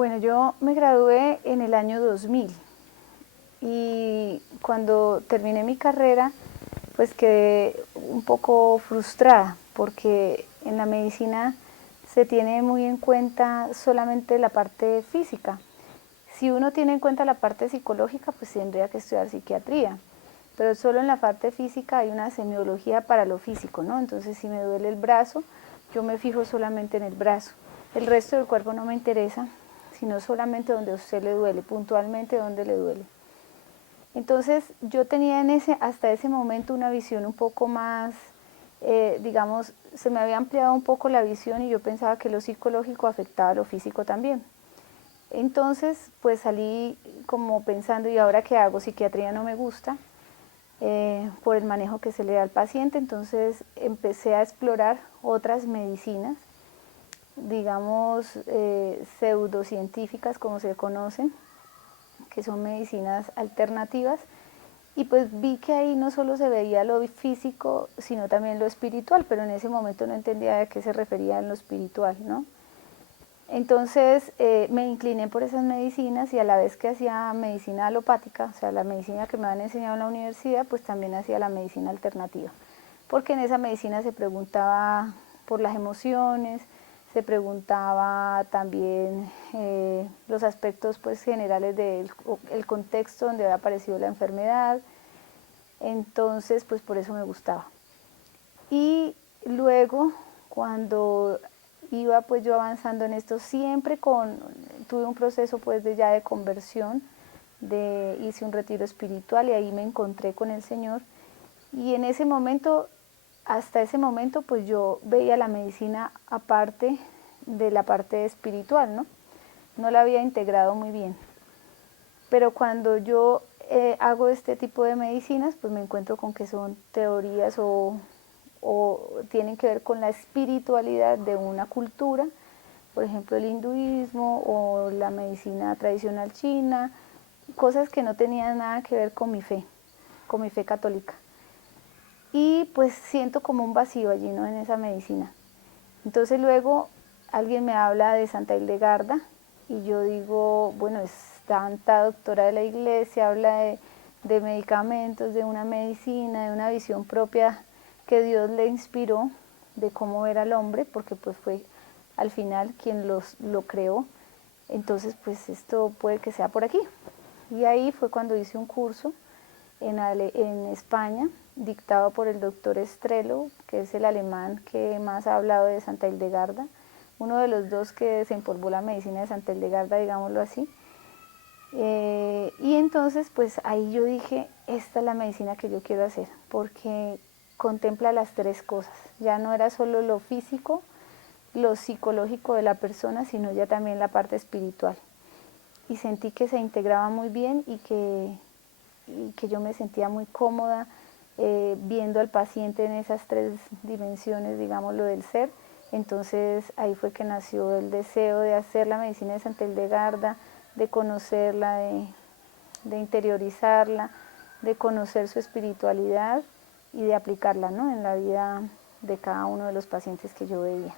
Bueno, yo me gradué en el año 2000 y cuando terminé mi carrera, pues quedé un poco frustrada porque en la medicina se tiene muy en cuenta solamente la parte física. Si uno tiene en cuenta la parte psicológica, pues tendría que estudiar psiquiatría, pero solo en la parte física hay una semiología para lo físico, ¿no? Entonces, si me duele el brazo, yo me fijo solamente en el brazo. El resto del cuerpo no me interesa, sino solamente donde a usted le duele, puntualmente donde le duele. Entonces, yo tenía hasta ese momento una visión un poco más, digamos, se me había ampliado un poco la visión y yo pensaba que lo psicológico afectaba a lo físico también. Entonces, pues salí como pensando, ¿y ahora qué hago? Psiquiatría no me gusta, por el manejo que se le da al paciente, entonces empecé a explorar otras medicinas, digamos, pseudocientíficas como se conocen, que son medicinas alternativas, y pues vi que ahí no solo se veía lo físico, sino también lo espiritual, pero en ese momento no entendía a qué se refería en lo espiritual, ¿no? Entonces me incliné por esas medicinas y a la vez que hacía medicina alopática, o sea, la medicina que me han enseñado en la universidad, pues también hacía la medicina alternativa, porque en esa medicina se preguntaba por las emociones, se preguntaba también los aspectos pues generales del contexto donde había aparecido la enfermedad, entonces pues por eso me gustaba. Y luego cuando iba pues yo avanzando en esto, tuve un proceso pues ya de conversión, hice un retiro espiritual y ahí me encontré con el Señor, y en ese momento, hasta ese momento pues yo veía la medicina aparte de la parte espiritual, ¿no? No la había integrado muy bien, pero cuando yo hago este tipo de medicinas, pues me encuentro con que son teorías o tienen que ver con la espiritualidad de una cultura, por ejemplo el hinduismo o la medicina tradicional china, cosas que no tenían nada que ver con mi fe católica. Y pues siento como un vacío allí, ¿no? En esa medicina. Entonces luego alguien me habla de Santa Hildegarda y yo digo, bueno, es tanta doctora de la iglesia, habla de medicamentos, de una medicina, de una visión propia que Dios le inspiró de cómo era el hombre, porque pues fue al final quien lo creó. Entonces pues esto puede que sea por aquí. Y ahí fue cuando hice un curso en España, dictado por el doctor Estrelo, que es el alemán que más ha hablado de Santa Hildegarda, uno de los dos que desempolvó la medicina de Santa Hildegarda, digámoslo así. Y entonces pues ahí yo dije, esta es la medicina que yo quiero hacer, porque contempla las tres cosas, ya no era solo lo físico, lo psicológico de la persona, sino ya también la parte espiritual. Y sentí que se integraba muy bien y que yo me sentía muy cómoda viendo al paciente en esas tres dimensiones, digamos, lo del ser. Entonces ahí fue que nació el deseo de hacer la medicina de Santa Hildegarda, de conocerla, de interiorizarla, de conocer su espiritualidad y de aplicarla, ¿no?, en la vida de cada uno de los pacientes que yo veía.